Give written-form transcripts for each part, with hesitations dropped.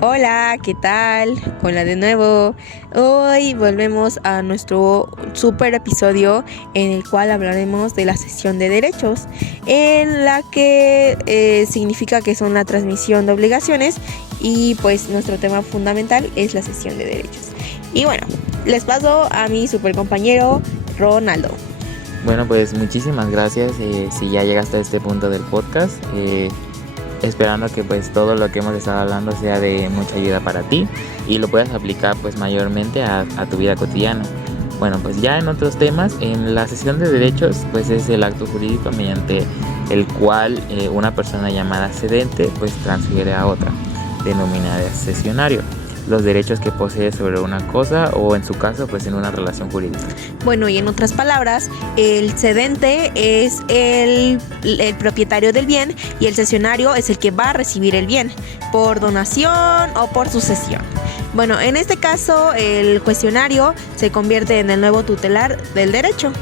Hola, ¿qué tal? Hola de nuevo. Hoy volvemos a nuestro super episodio en el cual hablaremos de la cesión de derechos, en la que significa que son la transmisión de obligaciones y pues nuestro tema fundamental es la cesión de derechos. Y bueno, les paso a mi super compañero Ronaldo. Bueno, pues muchísimas gracias si ya llegaste a este punto del podcast. Esperando que pues todo lo que hemos estado hablando sea de mucha ayuda para ti y lo puedas aplicar pues mayormente a tu vida cotidiana. Bueno, pues ya en otros temas, en la cesión de derechos pues es el acto jurídico mediante el cual una persona llamada cedente pues transfiere a otra, denominada cesionario, los derechos que posee sobre una cosa o en su caso pues en una relación jurídica. Bueno, y en otras palabras, el cedente es el propietario del bien y el cesionario es el que va a recibir el bien por donación o por sucesión. Bueno, en este caso el cuestionario se convierte en el nuevo tutelar del derecho.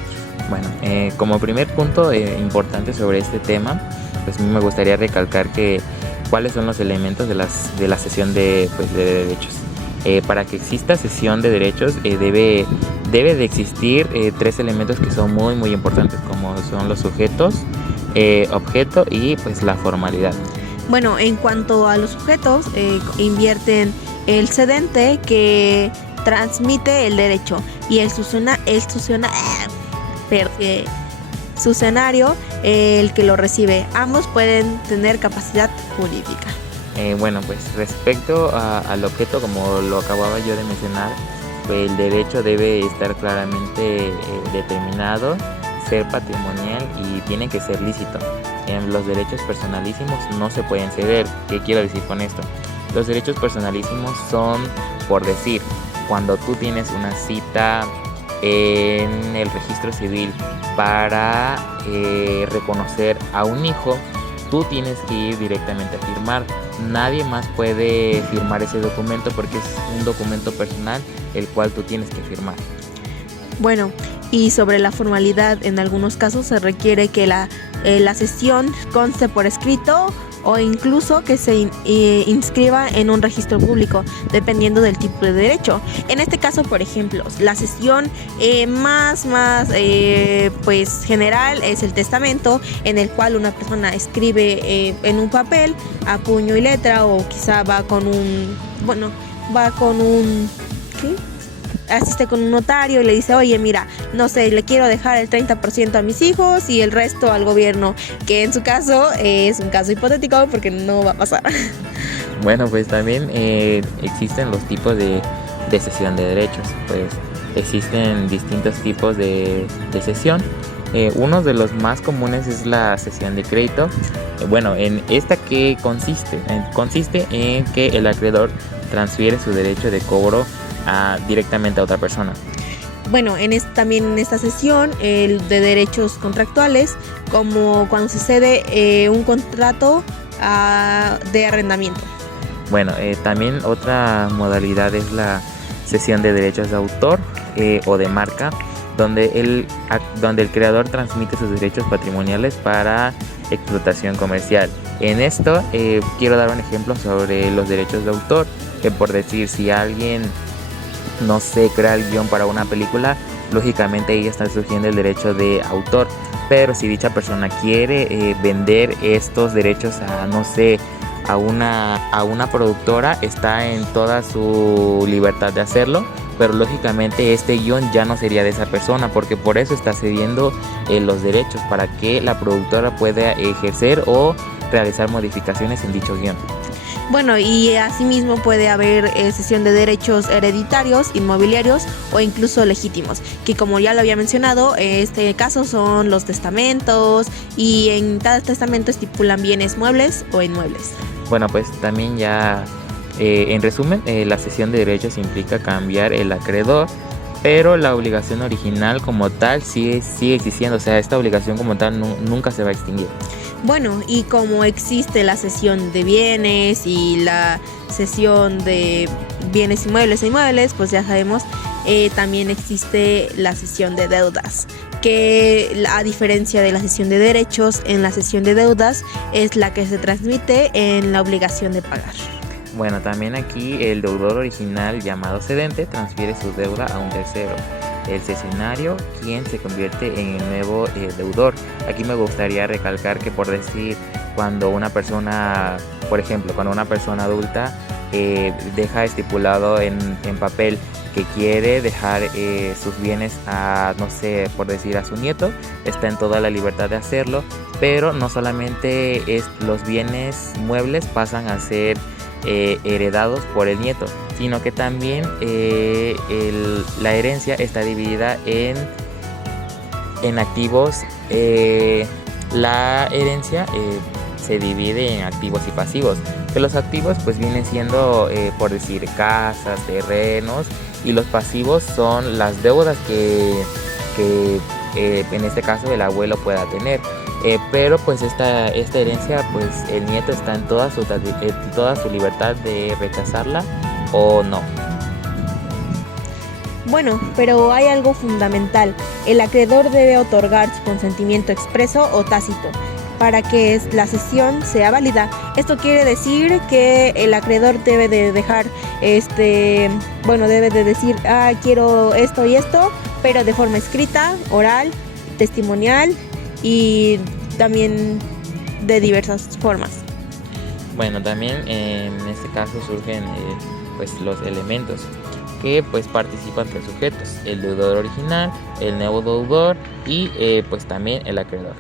Bueno, como primer punto importante sobre este tema, pues a mí me gustaría recalcar que cuáles son los elementos de la cesión de derechos. Para que exista cesión de derechos debe de existir tres elementos que son muy importantes, como son los sujetos, objeto y pues la formalidad. Bueno, en cuanto a los sujetos, invierten el cedente que transmite el derecho y el sucesionario el que lo recibe. Ambos pueden tener capacidad jurídica. Bueno, pues respecto al objeto, como lo acababa yo de mencionar, pues el derecho debe estar claramente determinado, ser patrimonial y tiene que ser lícito. Los derechos personalísimos no se pueden ceder. ¿Qué quiero decir con esto? Los derechos personalísimos son, por decir, cuando tú tienes una cita en el registro civil para reconocer a un hijo, tú tienes que ir directamente a firmar. Nadie más puede firmar ese documento porque es un documento personal el cual tú tienes que firmar. Bueno, y sobre la formalidad, en algunos casos se requiere que la cesión conste por escrito o incluso que se inscriba en un registro público, dependiendo del tipo de derecho. En este caso, por ejemplo, la cesión más pues general es el testamento, en el cual una persona escribe en un papel a puño y letra, o quizá asiste con un notario y le dice, oye, mira, no sé, le quiero dejar el 30% a mis hijos y el resto al gobierno, que en su caso es un caso hipotético porque no va a pasar. Bueno, pues también existen los tipos de cesión de derechos. Pues existen distintos tipos de cesión. Uno de los más comunes es la cesión de crédito. Bueno, en esta que consiste en que el acreedor transfiere su derecho de cobro directamente a otra persona. Bueno, también en esta sesión de derechos contractuales, como cuando se cede un contrato de arrendamiento. Bueno, también otra modalidad es la cesión de derechos de autor o de marca, donde el creador transmite sus derechos patrimoniales para explotación comercial. En esto quiero dar un ejemplo sobre los derechos de autor, que por decir, si alguien no sé, crea el guión para una película, lógicamente ahí está surgiendo el derecho de autor. Pero si dicha persona quiere vender estos derechos a, no sé, a una productora, está en toda su libertad de hacerlo, pero lógicamente este guión ya no sería de esa persona, porque por eso está cediendo los derechos, para que la productora pueda ejercer o realizar modificaciones en dicho guión. Bueno, y asimismo puede haber cesión de derechos hereditarios, inmobiliarios o incluso legítimos, que como ya lo había mencionado, este caso son los testamentos, y en cada testamento estipulan bienes muebles o inmuebles. Bueno, pues también ya en resumen, la cesión de derechos implica cambiar el acreedor, pero la obligación original como tal sigue existiendo. O sea, esta obligación como tal nunca se va a extinguir. Bueno, y como existe la cesión de bienes y la cesión de bienes inmuebles e inmuebles, pues ya sabemos, también existe la cesión de deudas, que a diferencia de la cesión de derechos, en la cesión de deudas es la que se transmite en la obligación de pagar. Bueno, también aquí el deudor original llamado cedente transfiere su deuda a un tercero, el cesionario, quien se convierte en el nuevo deudor. Aquí me gustaría recalcar que, por decir, cuando una persona, por ejemplo, cuando una persona adulta deja estipulado en papel que quiere dejar sus bienes a, no sé, por decir, a su nieto, está en toda la libertad de hacerlo, pero no solamente los bienes muebles pasan a ser heredados por el nieto, sino que también la herencia está dividida en activos. La herencia se divide en activos y pasivos, que los activos pues vienen siendo por decir casas, terrenos, y los pasivos son las deudas que en este caso el abuelo pueda tener. Pero pues esta herencia, pues el nieto está en toda su libertad de rechazarla o no. Bueno, pero hay algo fundamental. El acreedor debe otorgar su consentimiento expreso o tácito para que la cesión sea válida. Esto quiere decir que el acreedor debe de dejar, debe de decir, quiero esto y esto, pero de forma escrita, oral, testimonial y también de diversas formas. Bueno, también en este caso surgen pues los elementos que pues participan tres sujetos: el deudor original, el nuevo deudor y pues también el acreedor.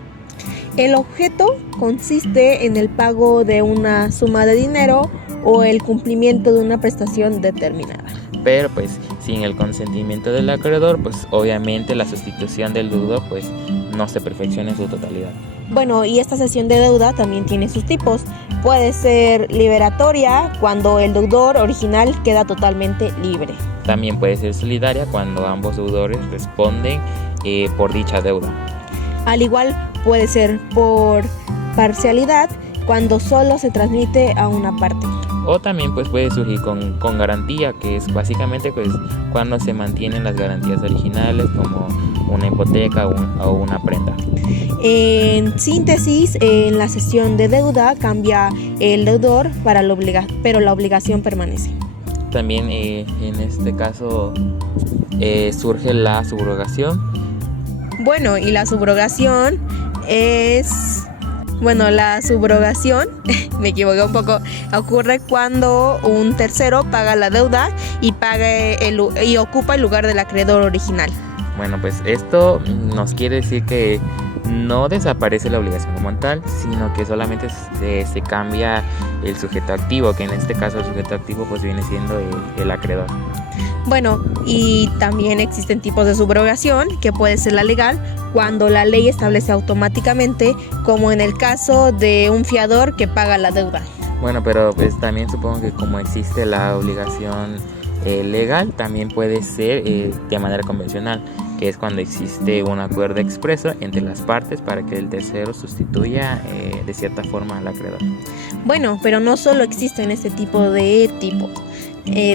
El objeto consiste en el pago de una suma de dinero o el cumplimiento de una prestación determinada. Pero pues sin el consentimiento del acreedor, pues obviamente la sustitución del deudor pues no se perfecciona en su totalidad. Bueno, y esta cesión de deuda también tiene sus tipos. Puede ser liberatoria, cuando el deudor original queda totalmente libre. También puede ser solidaria, cuando ambos deudores responden por dicha deuda. Al igual puede ser por parcialidad, cuando solo se transmite a una parte. O también pues puede surgir con garantía, que es básicamente pues cuando se mantienen las garantías originales, como una hipoteca o una prenda. En síntesis, en la cesión de deuda cambia el deudor pero la obligación permanece. También en este caso surge la subrogación. Bueno, y la subrogación me equivoqué un poco, ocurre cuando un tercero paga la deuda y ocupa el lugar del acreedor original. Bueno, pues esto nos quiere decir que no desaparece la obligación como tal, sino que solamente se cambia el sujeto activo, que en este caso el sujeto activo pues viene siendo el acreedor. Bueno, y también existen tipos de subrogación, que puede ser la legal, cuando la ley establece automáticamente, como en el caso de un fiador que paga la deuda. Bueno, pero pues también supongo que como existe la obligación legal, también puede ser de manera convencional, que es cuando existe un acuerdo expreso entre las partes para que el tercero sustituya de cierta forma al acreedor. Bueno, pero no solo existen este tipo de tipos.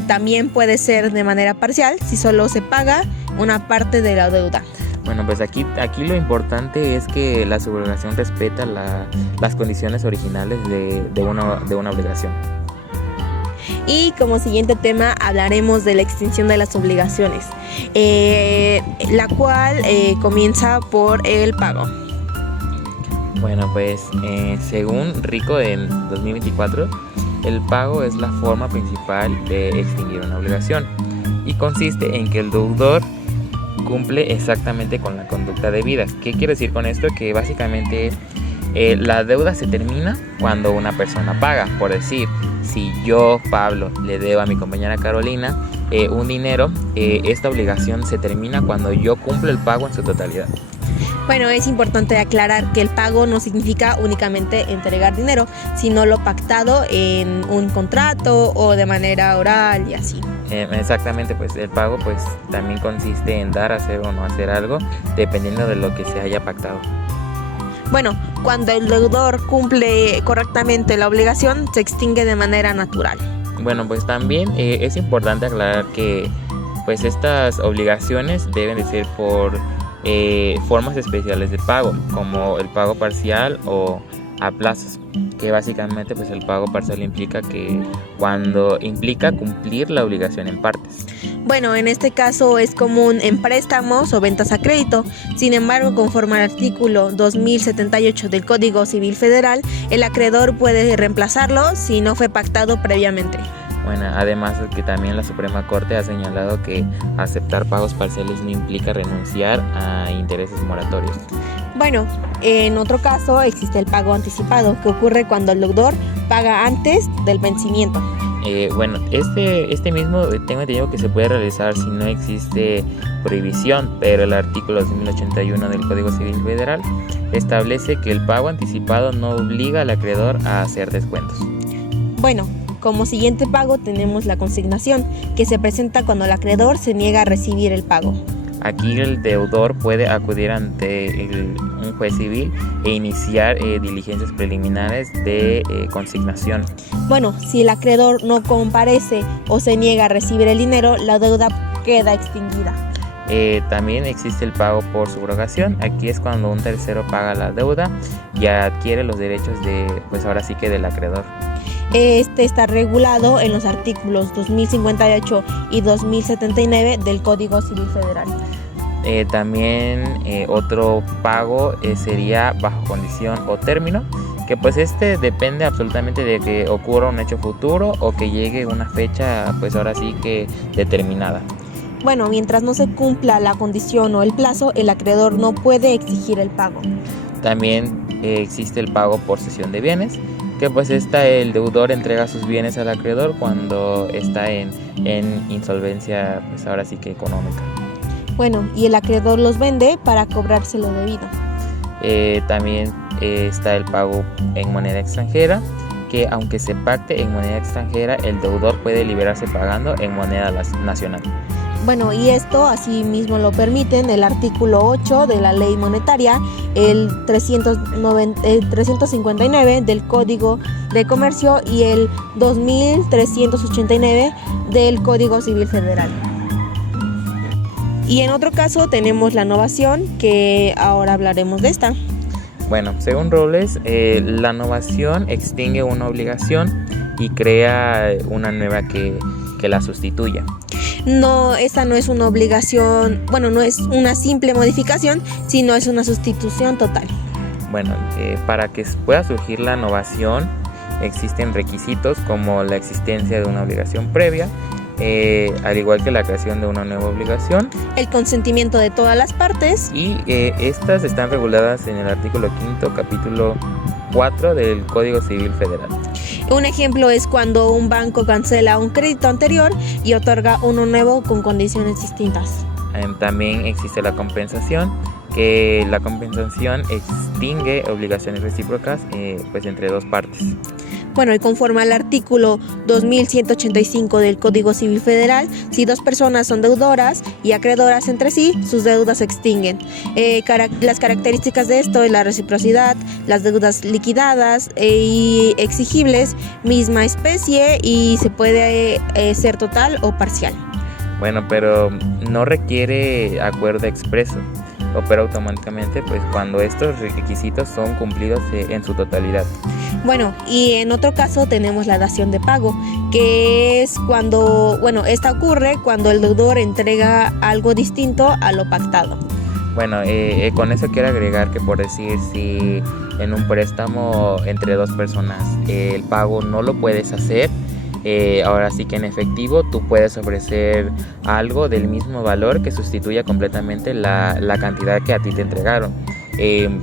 También puede ser de manera parcial, si solo se paga una parte de la deuda. Bueno, pues aquí lo importante es que la subrogación respeta las condiciones originales de una obligación. Y como siguiente tema hablaremos de la extinción de las obligaciones, la cual comienza por el pago. Bueno, pues según Rico en 2024, el pago es la forma principal de extinguir una obligación y consiste en que el deudor cumple exactamente con la conducta debida. ¿Qué quiero decir con esto? Que básicamente la deuda se termina cuando una persona paga. Por decir, si yo, Pablo, le debo a mi compañera Carolina un dinero, esta obligación se termina cuando yo cumplo el pago en su totalidad. Bueno, es importante aclarar que el pago no significa únicamente entregar dinero, sino lo pactado en un contrato o de manera oral y así. Exactamente, pues el pago pues también consiste en dar, hacer o no hacer algo, dependiendo de lo que se haya pactado. Bueno, cuando el deudor cumple correctamente la obligación, se extingue de manera natural. Bueno, pues también es importante aclarar que pues estas obligaciones deben de ser por formas especiales de pago, como el pago parcial o a plazos, que básicamente pues el pago parcial implica cumplir la obligación en partes. Bueno, en este caso es común en préstamos o ventas a crédito. Sin embargo, conforme al artículo 2078 del Código Civil Federal, el acreedor puede reemplazarlo si no fue pactado previamente. Bueno, además que también la Suprema Corte ha señalado que aceptar pagos parciales no implica renunciar a intereses moratorios. Bueno, en otro caso existe el pago anticipado, que ocurre cuando el deudor paga antes del vencimiento. Este mismo tengo entendido que se puede realizar si no existe prohibición, pero el artículo 2081 del Código Civil Federal establece que el pago anticipado no obliga al acreedor a hacer descuentos. Bueno, como siguiente pago tenemos la consignación, que se presenta cuando el acreedor se niega a recibir el pago. Aquí el deudor puede acudir ante un juez civil e iniciar diligencias preliminares de consignación. Bueno, si el acreedor no comparece o se niega a recibir el dinero, la deuda queda extinguida. También existe el pago por subrogación. Aquí es cuando un tercero paga la deuda y adquiere los derechos del acreedor. Este está regulado en los artículos 2058 y 2079 del Código Civil Federal. También otro pago sería bajo condición o término, que pues depende absolutamente de que ocurra un hecho futuro o que llegue una fecha determinada. Bueno, mientras no se cumpla la condición o el plazo, el acreedor no puede exigir el pago. También existe el pago por cesión de bienes, que pues el deudor entrega sus bienes al acreedor cuando está en insolvencia económica. Bueno, y el acreedor los vende para cobrarse lo debido. También está el pago en moneda extranjera, que aunque se pacte en moneda extranjera, el deudor puede liberarse pagando en moneda nacional. Bueno, y esto asimismo lo permiten el artículo 8 de la Ley Monetaria, el 359 del Código de Comercio y el 2389 del Código Civil Federal. Y en otro caso tenemos la novación, que ahora hablaremos de esta. Bueno, según Robles, la novación extingue una obligación y crea una nueva que la sustituya. No, esta no es una obligación, no es una simple modificación, sino es una sustitución total. Bueno, para que pueda surgir la novación existen requisitos como la existencia de una obligación previa, al igual que la creación de una nueva obligación, el consentimiento de todas las partes, y estas están reguladas en el artículo 5, capítulo 4 del Código Civil Federal. Un ejemplo es cuando un banco cancela un crédito anterior y otorga uno nuevo con condiciones distintas. También existe la compensación, que la compensación extingue obligaciones recíprocas entre dos partes. Bueno, y conforme al artículo 2185 del Código Civil Federal, si dos personas son deudoras y acreedoras entre sí, sus deudas se extinguen. Las características de esto es la reciprocidad, las deudas liquidadas y exigibles, misma especie, y se puede ser total o parcial. Bueno, pero no requiere acuerdo expreso. Opera automáticamente cuando estos requisitos son cumplidos en su totalidad. Bueno, y en otro caso tenemos la dación de pago, que es esta ocurre cuando el deudor entrega algo distinto a lo pactado. Bueno, con eso quiero agregar que, por decir, si en un préstamo entre dos personas el pago no lo puedes hacer, ahora sí que en efectivo tú puedes ofrecer algo del mismo valor que sustituya completamente la cantidad que a ti te entregaron.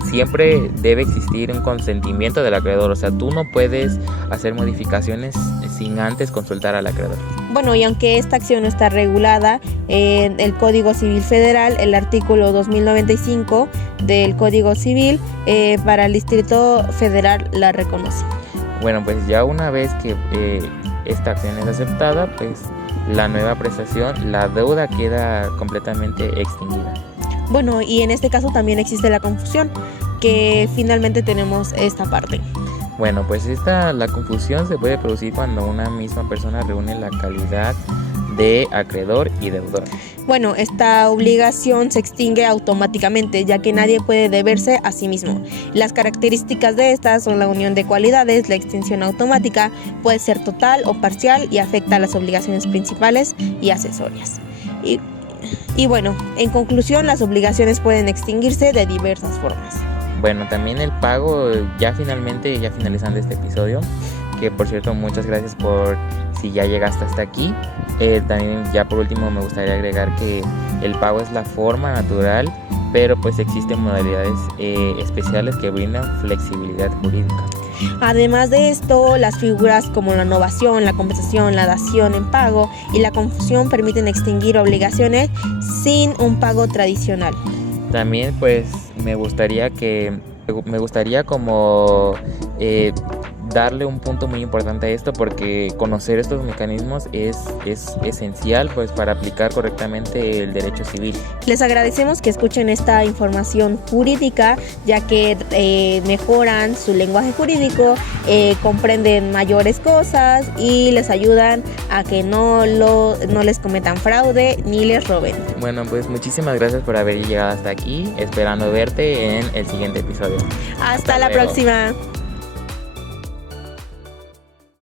Siempre debe existir un consentimiento del acreedor, o sea, tú no puedes hacer modificaciones sin antes consultar al acreedor. Bueno, y aunque esta acción no está regulada en el Código Civil Federal, el artículo 2095 del Código Civil para el Distrito Federal la reconoce. Bueno, pues ya una vez que esta acción es aceptada, la nueva prestación, la deuda queda completamente extinguida. Bueno, y en este caso también existe la confusión, que finalmente tenemos esta parte. Bueno, pues la confusión se puede producir cuando una misma persona reúne la calidad de acreedor y deudor. Bueno, esta obligación se extingue automáticamente, ya que nadie puede deberse a sí mismo. Las características de estas son la unión de cualidades, la extinción automática, puede ser total o parcial y afecta a las obligaciones principales y accesorias. Y bueno, en conclusión, las obligaciones pueden extinguirse de diversas formas. Bueno, también el pago, ya finalizando este episodio, que por cierto muchas gracias por si ya llegaste hasta aquí. También ya por último me gustaría agregar que el pago es la forma natural, pero pues existen modalidades especiales que brindan flexibilidad jurídica. Además de esto, las figuras como la novación, la compensación, la dación en pago y la confusión permiten extinguir obligaciones sin un pago tradicional. También pues me gustaría como darle un punto muy importante a esto, porque conocer estos mecanismos es esencial pues para aplicar correctamente el derecho civil. Les agradecemos que escuchen esta información jurídica, ya que mejoran su lenguaje jurídico, comprenden mayores cosas y les ayudan a que no les cometan fraude ni les roben. Bueno, pues muchísimas gracias por haber llegado hasta aquí, esperando verte en el siguiente episodio. Hasta la luego. próxima.